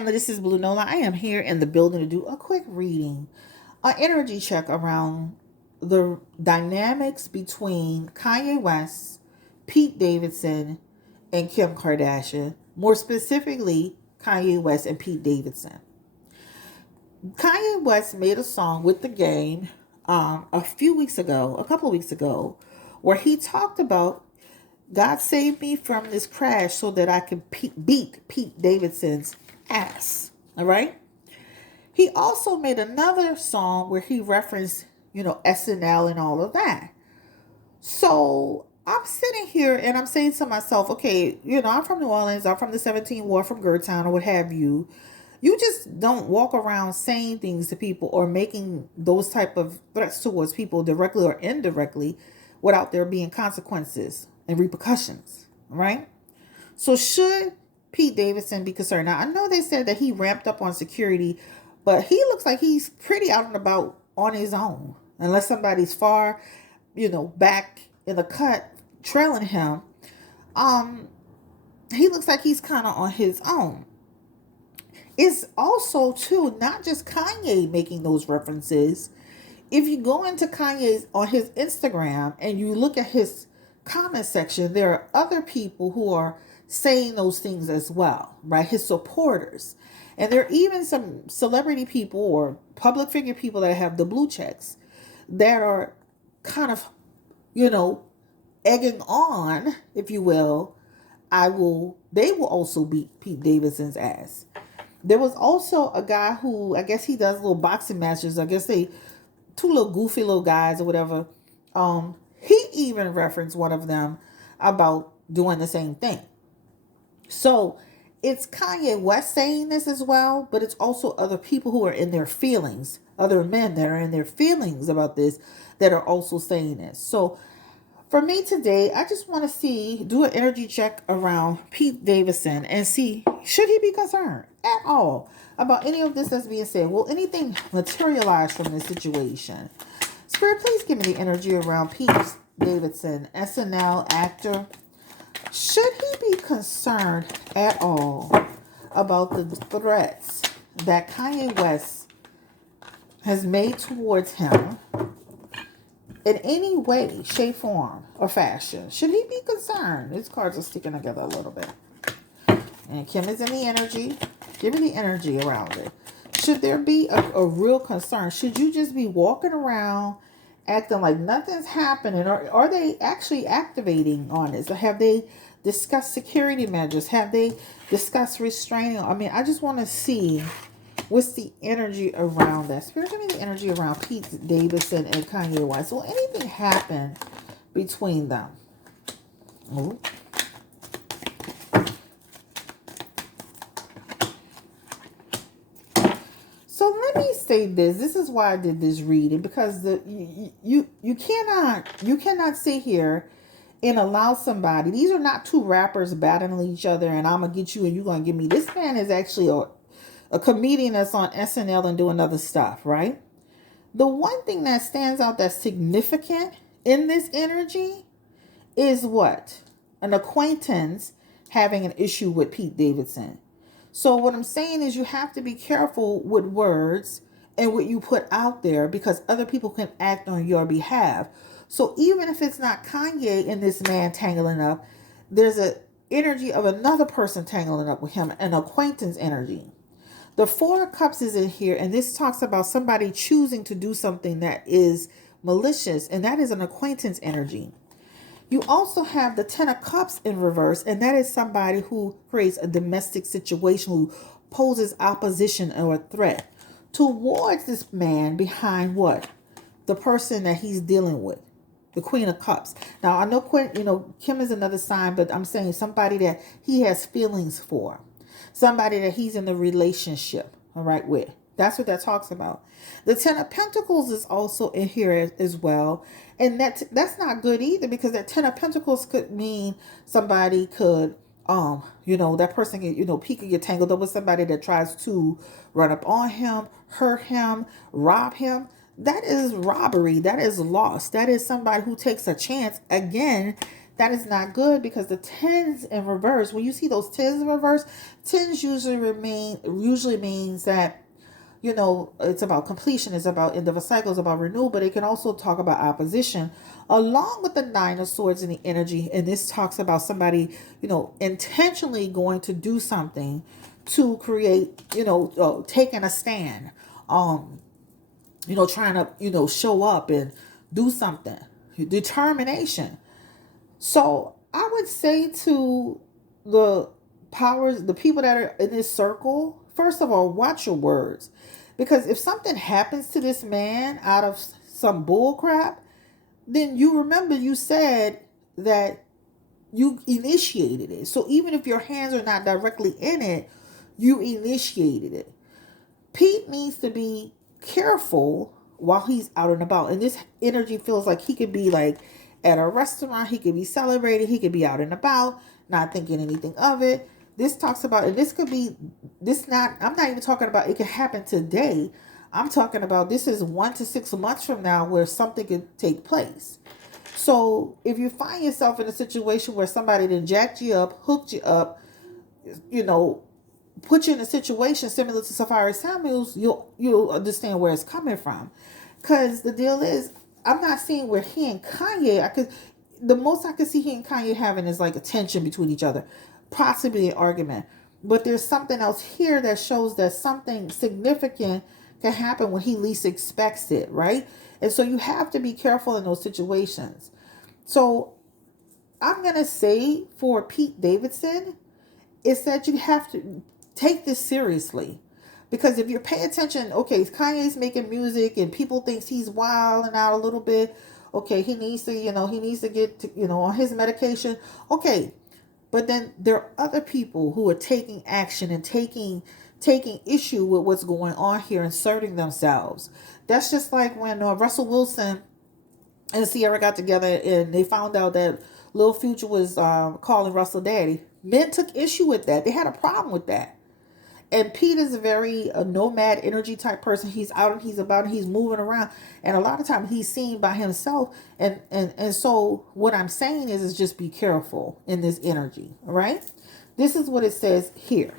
family, this is Blue Nola. I am here in the building to do a quick reading, an energy check around the dynamics between Kanye West, Pete Davidson, and Kim Kardashian. More specifically, Kanye West and Pete Davidson. Kanye West made a song with the game a couple of weeks ago, where he talked about God saved me from this crash so that I could beat Pete Davidson's ass. All right. He also made another song where he referenced, SNL and all of that. So I'm sitting here and I'm saying to myself, okay, I'm from New Orleans, I'm from the 17th Ward, from Gertown or what have you. You just don't walk around saying things to people or making those type of threats towards people directly or indirectly without there being consequences and repercussions, right? So should Pete Davidson be concerned? Now, I know they said that he ramped up on security, but he looks like he's pretty out and about on his own. Unless somebody's far, back in the cut trailing him. He looks like he's kind of on his own. It's also, too, not just Kanye making those references. If you go into Kanye's on his Instagram and you look at his comment section, there are other people who are saying those things as well, right? His supporters. And there are even some celebrity people or public figure people that have the blue checks that are kind of, egging on, if you will. They will also beat Pete Davidson's ass. There was also a guy who, I guess he does little boxing matches. I guess two little goofy little guys or whatever. He even referenced one of them about doing the same thing. So it's Kanye West saying this as well, but it's also other people who are in their feelings, other men that are in their feelings about this that are also saying this. So for me today, I just want to do an energy check around Pete Davidson and see, should he be concerned at all about any of this that's being said? Will anything materialize from this situation? Spirit, please give me the energy around Pete Davidson, SNL actor. Should he be concerned at all about the threats that Kanye West has made towards him in any way, shape, form, or fashion? Should he be concerned? These cards are sticking together a little bit. And Kim is in the energy. Give me the energy around it. Should there be a real concern? Should you just be walking around acting like nothing's happening? Or are they actually activating on this? Or have they discussed security measures? Have they discussed restraining? I mean, I just want to see what's the energy around that. Spirit, give me the energy around Pete Davidson and Kanye West. Will anything happen between them? Ooh. So let me say this. This is why I did this reading, because you cannot sit here and allow somebody. These are not two rappers battling each other, and I'm gonna get you and you're gonna get me. This man is actually a comedian that's on SNL and doing other stuff, right? The one thing that stands out that's significant in this energy is what? An acquaintance having an issue with Pete Davidson. So what I'm saying is you have to be careful with words and what you put out there, because other people can act on your behalf. So even if it's not Kanye and this man tangling up, there's an energy of another person tangling up with him, an acquaintance energy. The Four of Cups is in here, and this talks about somebody choosing to do something that is malicious, and that is an acquaintance energy. You also have the Ten of Cups in reverse, and that is somebody who creates a domestic situation, who poses opposition or a threat towards this man behind what? The person that he's dealing with. The Queen of Cups. Now, I know Kim is another sign, but I'm saying somebody that he has feelings for. Somebody that he's in a relationship, all right, with. That's what that talks about. The Ten of Pentacles is also in here as well. And that's not good either, because that Ten of Pentacles could mean somebody could, that person can, he could get tangled up with somebody that tries to run up on him, hurt him, rob him. That is robbery. That is loss. That is somebody who takes a chance, again, that is not good, because the tens in reverse, when you see those tens in reverse, tens usually means that, it's about completion, it's about end of a cycle, it's about renewal, but it can also talk about opposition, along with the nine of swords and the energy. And this talks about somebody, intentionally going to do something to create, taking a stand, trying to, show up and do something, determination. So I would say to the powers, the people that are in this circle, first of all, watch your words. Because if something happens to this man out of some bull crap, then you remember you said that you initiated it. So even if your hands are not directly in it, you initiated it. Pete needs to be careful while he's out and about. And this energy feels like he could be like at a restaurant, he could be celebrating, he could be out and about, not thinking anything of it. This talks about, and this could be, I'm not even talking about it could happen today. I'm talking about this is 1 to 6 months from now where something could take place. So if you find yourself in a situation where somebody then jacked you up, hooked you up, put you in a situation similar to Safari Samuels, you'll understand where it's coming from. Because the deal is, I'm not seeing where he and Kanye, the most I could see he and Kanye having is like a tension between each other, possibly an argument. But there's something else here that shows that something significant can happen when he least expects it, right? And so you have to be careful in those situations. So I'm going to say for Pete Davidson, is that you have to take this seriously. Because if you're paying attention, okay, Kanye's making music and people thinks he's wilding out a little bit. Okay, he needs to, get, on his medication. Okay, but then there are other people who are taking action and taking issue with what's going on here, inserting themselves. That's just like when Russell Wilson and Sierra got together and they found out that Lil Future was calling Russell daddy. Men took issue with that. They had a problem with that. And Pete is a nomad energy type person. He's out and he's about and he's moving around. And a lot of times he's seen by himself. And so what I'm saying is just be careful in this energy. All right. This is what it says here.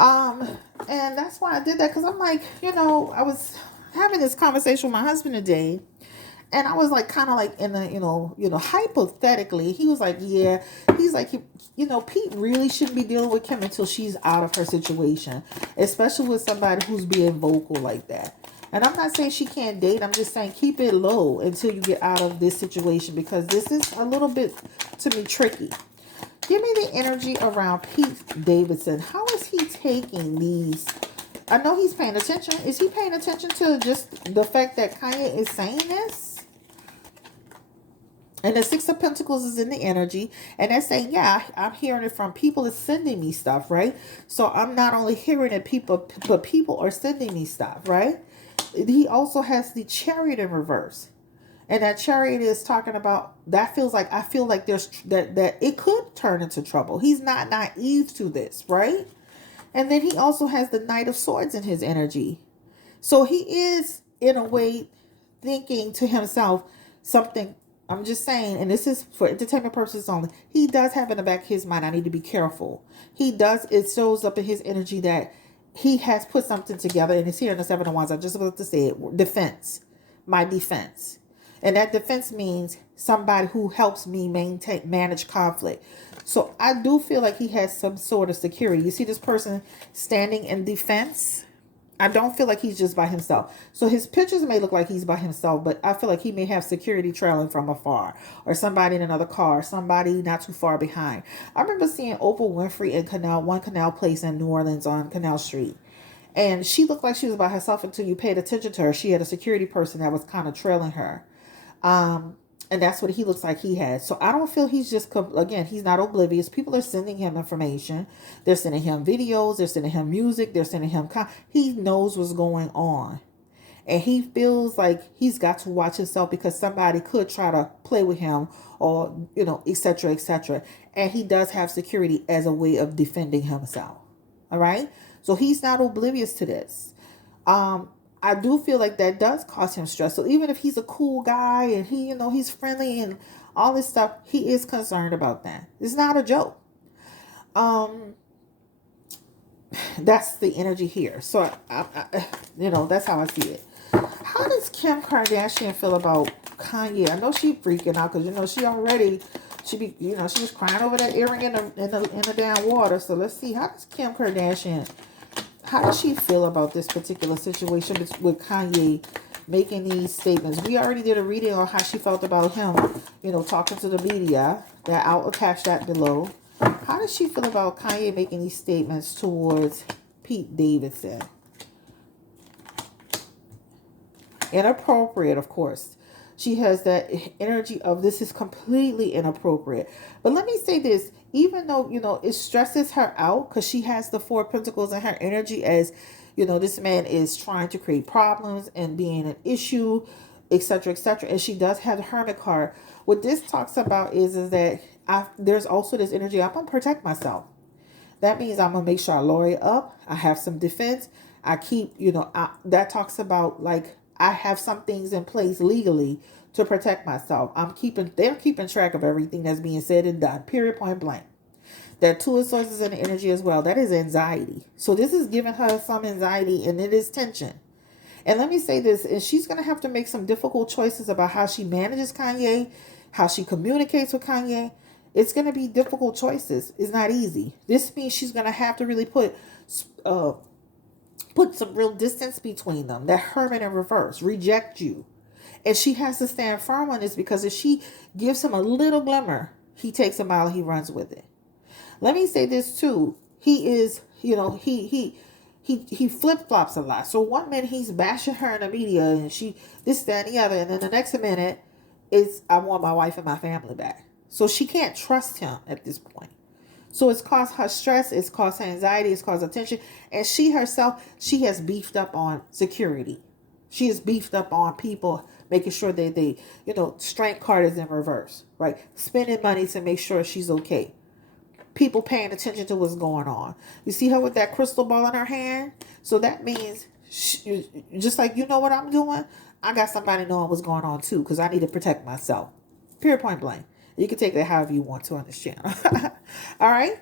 And that's why I did that. Because I'm like, I was having this conversation with my husband today. And I was like, kind of like in a, hypothetically, he was like, yeah, he's like, Pete really shouldn't be dealing with Kim until she's out of her situation, especially with somebody who's being vocal like that. And I'm not saying she can't date. I'm just saying keep it low until you get out of this situation, because this is a little bit, to me, tricky. Give me the energy around Pete Davidson. How is he taking these? I know he's paying attention. Is he paying attention to just the fact that Kanye is saying this? And the Six of Pentacles is in the energy. And they're saying, yeah, I'm hearing it from people that's sending me stuff, right? So I'm not only hearing it, but people are sending me stuff, right? He also has the Chariot in reverse. And that Chariot is talking about, that feels like, I feel like there's, that it could turn into trouble. He's not naive to this, right? And then he also has the Knight of Swords in his energy. So he is, in a way, thinking to himself something. I'm just saying, and this is for entertainment purposes only, he does have in the back of his mind, I need to be careful. It shows up in his energy that he has put something together, and it's here in the Seven of Wands. I just about to say it. Defense. My defense. And that defense means somebody who helps me manage conflict. So I do feel like he has some sort of security. You see this person standing in defense? I don't feel like he's just by himself. So his pictures may look like he's by himself, but I feel like he may have security trailing from afar, or somebody in another car, somebody not too far behind. I remember seeing Oprah Winfrey in One Canal Place in New Orleans on Canal Street. And she looked like she was by herself until you paid attention to her. She had a security person that was kind of trailing her. And that's what he looks like he has. So I don't feel he's just, again, he's not oblivious. People are sending him information. They're sending him videos. They're sending him music. They're sending him, he knows what's going on. And he feels like he's got to watch himself because somebody could try to play with him or, et cetera, et cetera. And he does have security as a way of defending himself. All right. So he's not oblivious to this. I do feel like that does cause him stress. So even if he's a cool guy and he, he's friendly and all this stuff. He is concerned about that. It's not a joke. Um, that's the energy here. So, that's how I see it. How does Kim Kardashian feel about Kanye? I know she freaking out because she was crying over that earring in the damn water. So let's see, how does she feel about this particular situation with Kanye making these statements? We already did a reading on how she felt about him, talking to the media. That I'll attach that below. How does she feel about Kanye making these statements towards Pete Davidson? Inappropriate, of course. She has that energy of this is completely inappropriate. But let me say this, even though, it stresses her out because she has the Four of Pentacles in her energy as, this man is trying to create problems and being an issue, etc., etc. And she does have the Hermit card. What this talks about is that there's also this energy, I'm going to protect myself. That means I'm going to make sure I lawyer up. I have some defense. I keep, that talks about like, I have some things in place legally to protect myself. They're keeping track of everything that's being said and done. Period, point blank. That Two of Swords is an energy as well. That is anxiety. So this is giving her some anxiety and it is tension. And let me say this, and she's going to have to make some difficult choices about how she manages Kanye, how she communicates with Kanye. It's going to be difficult choices. It's not easy. This means she's going to have to really put some real distance between them. That Hermit in reverse, reject you. And she has to stand firm on this because if she gives him a little glimmer, he takes a mile, he runs with it. Let me say this too. He is, he flip-flops a lot. So one minute he's bashing her in the media and she, this, that, and the other. And then the next minute is, I want my wife and my family back. So she can't trust him at this point. So it's caused her stress, it's caused her anxiety, it's caused her tension. And she herself, she has beefed up on security. She has beefed up on people, making sure that they, strength card is in reverse, right? Spending money to make sure she's okay. People paying attention to what's going on. You see her with that crystal ball in her hand? So that means, just like, what I'm doing? I got somebody knowing what's going on too, because I need to protect myself. Period, point blank. You can take that however you want to on this channel. All right.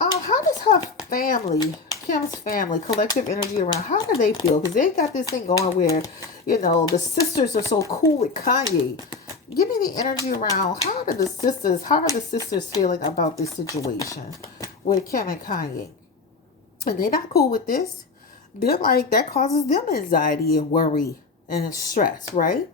How does her family, Kim's family, collective energy around, how do they feel? Because they got this thing going where, the sisters are so cool with Kanye. Give me the energy around, how are the sisters feeling about this situation with Kim and Kanye? And they're not cool with this. They're like, that causes them anxiety and worry and stress, right?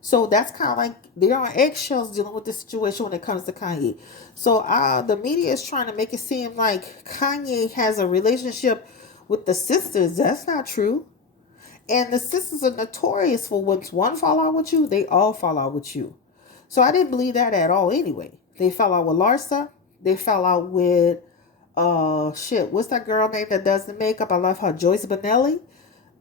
So that's kind of like they're on eggshells dealing with this situation when it comes to Kanye. So the media is trying to make it seem like Kanye has a relationship with the sisters. That's not true. And the sisters are notorious for once one fall out with you, they all fall out with you. So I didn't believe that at all anyway. They fell out with Larsa. They fell out with, what's that girl name that does the makeup? I love her, Joyce Bonelli.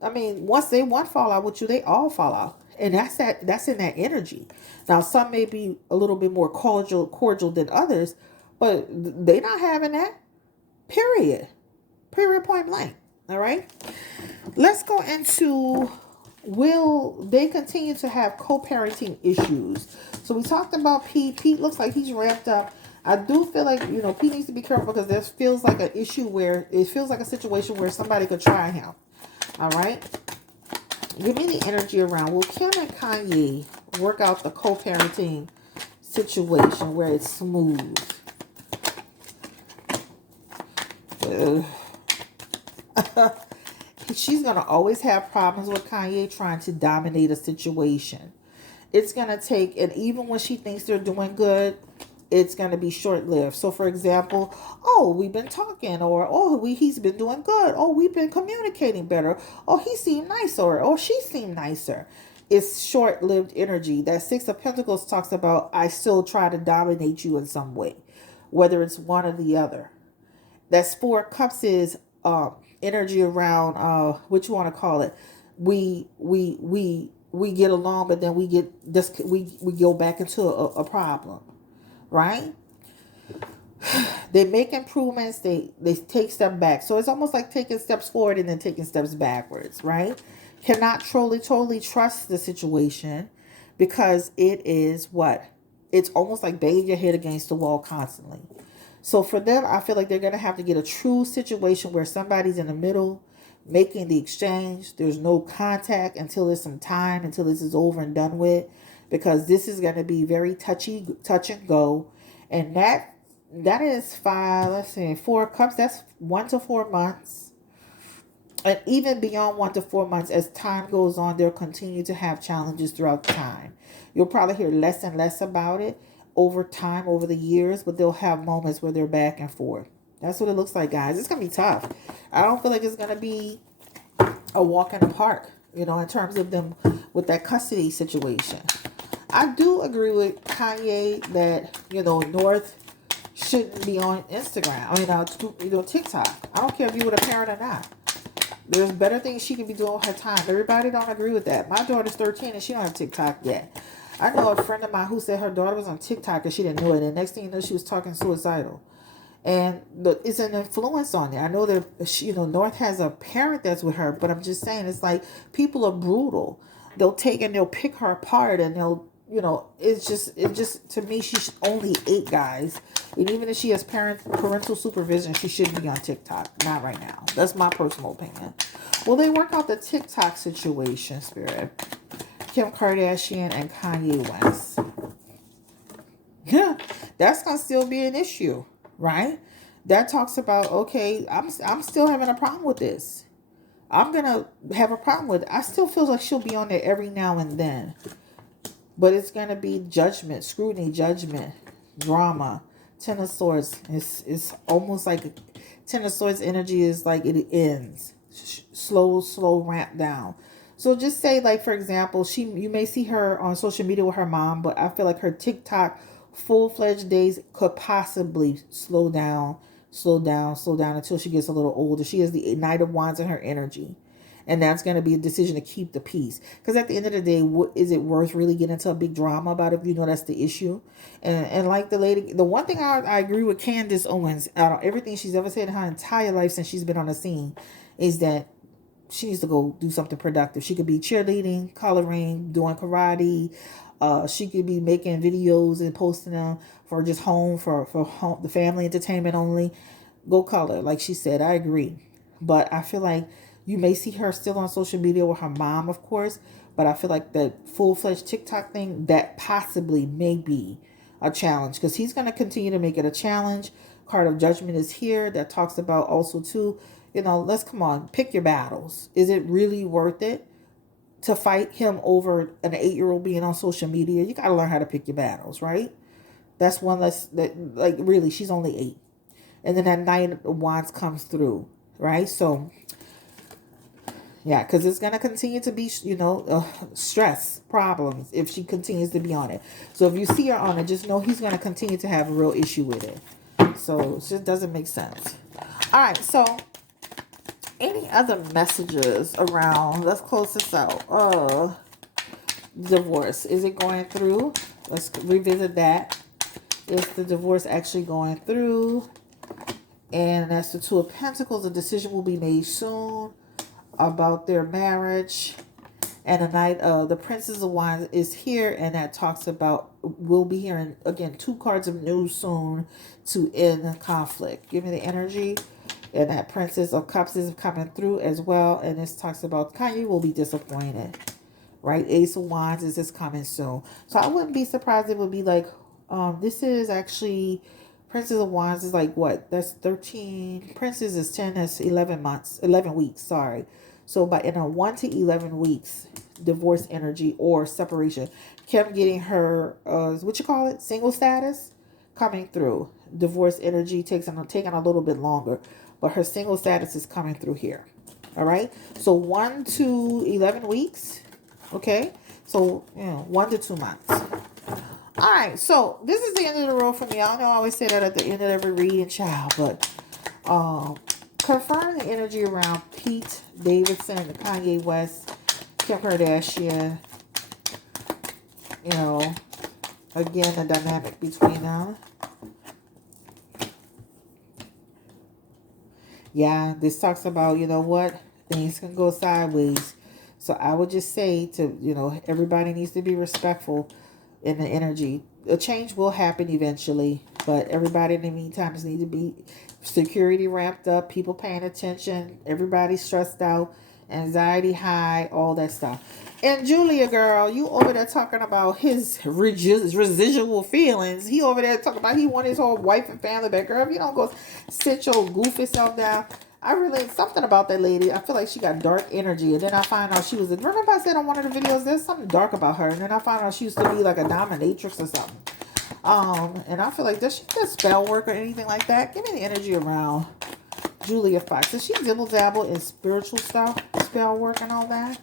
I mean, once one fall out with you, they all fall out. And that's in that energy. Now, some may be a little bit more cordial than others, but they not having that. Period. Period, point blank. All right. Let's go into, will they continue to have co-parenting issues? So we talked about Pete. Pete looks like he's ramped up. I do feel like, Pete needs to be careful because there feels like an issue where it feels like a situation where somebody could try him. All right. Give me the energy around. Will Kim and Kanye work out the co-parenting situation where it's smooth? She's going to always have problems with Kanye trying to dominate a situation. It's going to take, and even when she thinks they're doing good, it's going to be short-lived. So, for example, we've been talking, or he's been doing good. We've been communicating better. He seemed nicer, or she seemed nicer. It's short-lived energy. That Six of Pentacles talks about, I still try to dominate you in some way, whether it's one or the other. That's Four of Cups is energy around what you want to call it. We get along, but then we go back into a problem. Right? They make improvements. They take steps back. So it's almost like taking steps forward and then taking steps backwards, right? Cannot totally trust the situation because it is what? it's almost like banging your head against the wall constantly. So for them, I feel like they're going to have to get a true situation where somebody's in the middle making the exchange. There's no contact until there's some time, until this is over and done with, because this is going to be very touch and go. And that is five, let's see, 4 cups. That's 1 to 4 months. And even beyond 1 to 4 months, as time goes on, they'll continue to have challenges throughout time. You'll probably hear less and less about it over time, over the years, but they'll have moments where they're back and forth. That's what it looks like, guys. It's going to be tough. I don't feel like it's going to be a walk in the park, in terms of them with that custody situation. I do agree with Kanye that, North shouldn't be on Instagram. TikTok. I don't care if you were a parent or not. There's better things she can be doing with her time. Everybody don't agree with that. My daughter's 13 and she don't have TikTok yet. I know a friend of mine who said her daughter was on TikTok and she didn't know it. And next thing you know, she was talking suicidal. And it's an influence on there. I know that, North has a parent that's with her, but I'm just saying, it's like people are brutal. They'll take and they'll pick her apart and they'll, it's just, to me, she's only 8, guys. And even if she has parental supervision, she shouldn't be on TikTok. Not right now. That's my personal opinion. Well, they work out the TikTok situation, Spirit. Kim Kardashian and Kanye West. Yeah, that's going to still be an issue, right? That talks about, okay, I'm still having a problem with this. I'm going to have a problem with it. I still feel like she'll be on there every now and then. But it's going to be judgment, scrutiny, judgment, drama. Ten of Swords. It's almost like Ten of Swords energy is like it ends. Slow ramp down. So just say, like, for example, you may see her on social media with her mom, but I feel like her TikTok full-fledged days could possibly slow down until she gets a little older. She has the Knight of Wands in her energy. And that's going to be a decision to keep the peace. Because at the end of the day, is it worth really getting into a big drama about it if you know that's the issue? And like the lady, the one thing I agree with Candace Owens, out of everything she's ever said in her entire life since she's been on the scene, is that she needs to go do something productive. She could be cheerleading, coloring, doing karate. She could be making videos and posting them for just home, for home, the family entertainment only. Go color, like she said. I agree. But I feel like you may see her still on social media with her mom, of course. But I feel like the full-fledged TikTok thing, that possibly may be a challenge. Because he's going to continue to make it a challenge. Card of Judgment is here. That talks about also, too, let's come on. Pick your battles. Is it really worth it to fight him over an 8-year-old being on social media? You got to learn how to pick your battles, right? That's one less, really, she's only 8. And then that Knight of Wands comes through, right? So, yeah, because it's going to continue to be, stress, problems if she continues to be on it. So if you see her on it, just know he's going to continue to have a real issue with it. So it just doesn't make sense. All right, so any other messages around? Let's close this out. Divorce. Is it going through? Let's revisit that. Is the divorce actually going through? And that's the Two of Pentacles. A decision will be made soon about their marriage. And the Princess of Wands is here, and that talks about, we'll be hearing again 2 cards of news soon to end conflict. Give me the energy. And that Princess of Cups is coming through as well, and this talks about Kanye will be disappointed, right? Ace of Wands is just coming soon. So I wouldn't be surprised if it would be like, this is actually, Princess of Wands is like what? That's 13. Princess is 10. That's 11 weeks. Sorry. So in a 1 to 11 weeks, divorce energy or separation. Kim getting her, single status coming through. Divorce energy taking a little bit longer, but her single status is coming through here. All right. So 1 to 11 weeks. Okay. So, 1 to 2 months. All right. So this is the end of the road for me. I know I always say that at the end of every reading, child, but, confirm the energy around Pete Davidson, Kanye West, Kim Kardashian. Again, the dynamic between them. Yeah, this talks about, things can go sideways. So I would just say to, everybody needs to be respectful in the energy. a change will happen eventually, but everybody in the meantime just need to be security ramped up, people paying attention, everybody stressed out, anxiety high, all that stuff. And Julia, girl, you over there talking about his residual feelings. He over there talking about he want his whole wife and family back. Girl, if you don't go sit your goofy self down. I really, something about that lady, I feel like she got dark energy. And then I find out she was, remember I said on one of the videos, there's something dark about her. And then I found out she used to be like a dominatrix or something. And I feel like, does she do spell work or anything like that? Give me the energy around Julia Fox. Does she dibble-dabble in spiritual stuff, spell work and all that?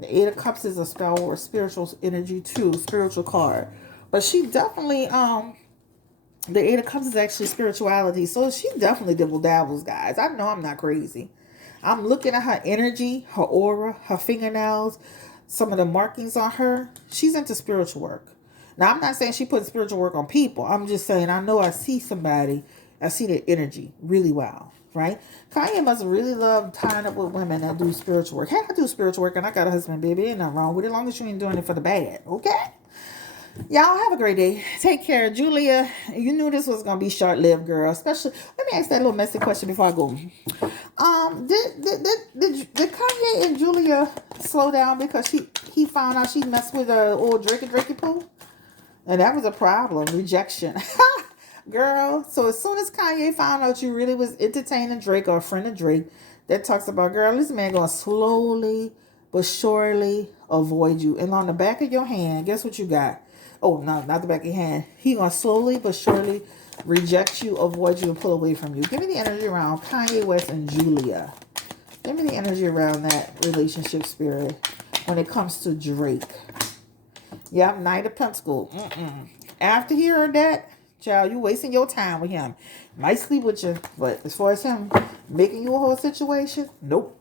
The Eight of Cups is a spell or spiritual energy too, spiritual card. But she definitely, the Eight of Cups is actually spirituality. So she definitely dibble-dabbles, guys. I know I'm not crazy. I'm looking at her energy, her aura, her fingernails, some of the markings on her. She's into spiritual work. Now, I'm not saying she put spiritual work on people. I'm just saying I know I see somebody. I see their energy really well, right? Kanye must really love tying up with women that do spiritual work. Hey, I do spiritual work and I got a husband, baby. Ain't nothing wrong with it as long as you ain't doing it for the bad, okay? Y'all have a great day. Take care. Julia, you knew this was going to be short-lived, girl. Especially, let me ask that little messy question before I go. Did Kanye and Julia slow down because he found out she messed with a old Drakey Poo? And that was a problem. Rejection. Girl, so as soon as Kanye found out you really was entertaining Drake or a friend of Drake, that talks about, girl, this man going to slowly but surely avoid you. And on the back of your hand, guess what you got? Oh, no, not the back of your hand. He going to slowly but surely reject you, avoid you, and pull away from you. Give me the energy around Kanye West and Julia. Give me the energy around that relationship spirit when it comes to Drake. Yeah, Knight of Pentacles. After he heard that, child, you wasting your time with him. Might sleep with you, but as far as him making you a whole situation, nope.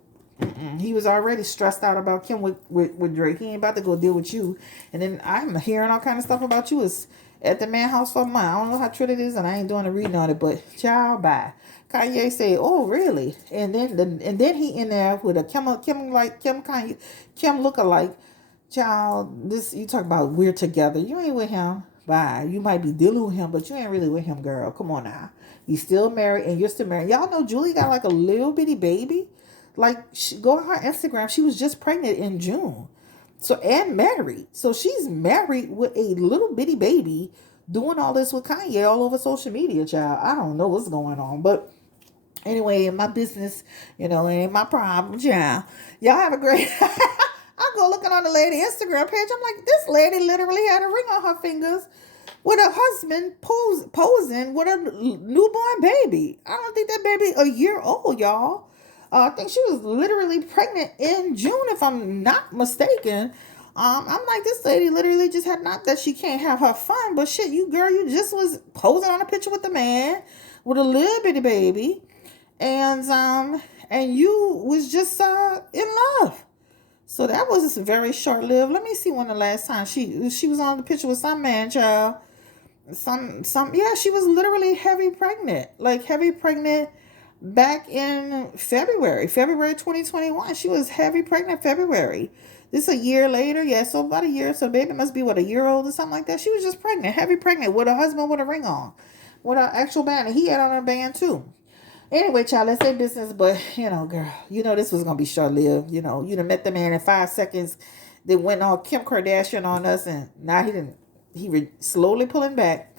He was already stressed out about Kim with Drake. He ain't about to go deal with you. And then I'm hearing all kind of stuff about you is at the man house for a month. I don't know how true it is, and I ain't doing a reading on it, but child, bye. Kanye said, "Oh, really?" And then he in there with a Kim lookalike. Child, this you talk about we're together. You ain't with him. Bye. You might be dealing with him, but you ain't really with him, girl. Come on now. You still married and you're still married. Y'all know Julie got like a little bitty baby. Like, go on her Instagram. She was just pregnant in June. So, and married. So she's married with a little bitty baby doing all this with Kanye all over social media, child. I don't know what's going on. But anyway, in my business, it ain't my problem, child. Y'all have a great... I go looking on the lady Instagram page. I'm like, this lady literally had a ring on her fingers with her husband posing with a newborn baby. I don't think that baby a year old, y'all. I think she was literally pregnant in June, if I'm not mistaken. I'm like, this lady literally just had, not that she can't have her fun, but shit, you just was posing on a picture with the man with a little bitty baby, and you was just in love. So that was very short-lived. Let me see when the last time she was on the picture with some man, child. She was literally heavy pregnant back in February 2021. She was heavy pregnant February. This a year later, yeah, so about a year. So baby must be a year old or something like that. She was just pregnant, heavy pregnant with a husband with a ring on, with an actual band, and he had on a band too. Anyway, child, let's say business, but, girl, this was going to be short-lived. You done met the man in 5 seconds. They went all Kim Kardashian on us, and now he slowly pulling back.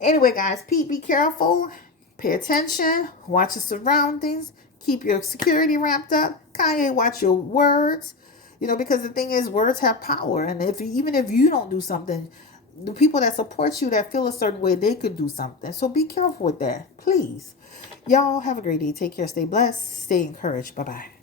Anyway, guys, Pete, be careful. Pay attention. Watch your surroundings. Keep your security ramped up. Kanye, watch your words. Because the thing is, words have power. And even if you don't do something, the people that support you, that feel a certain way, they could do something. So be careful with that, please. Y'all have a great day. Take care. Stay blessed. Stay encouraged. Bye-bye.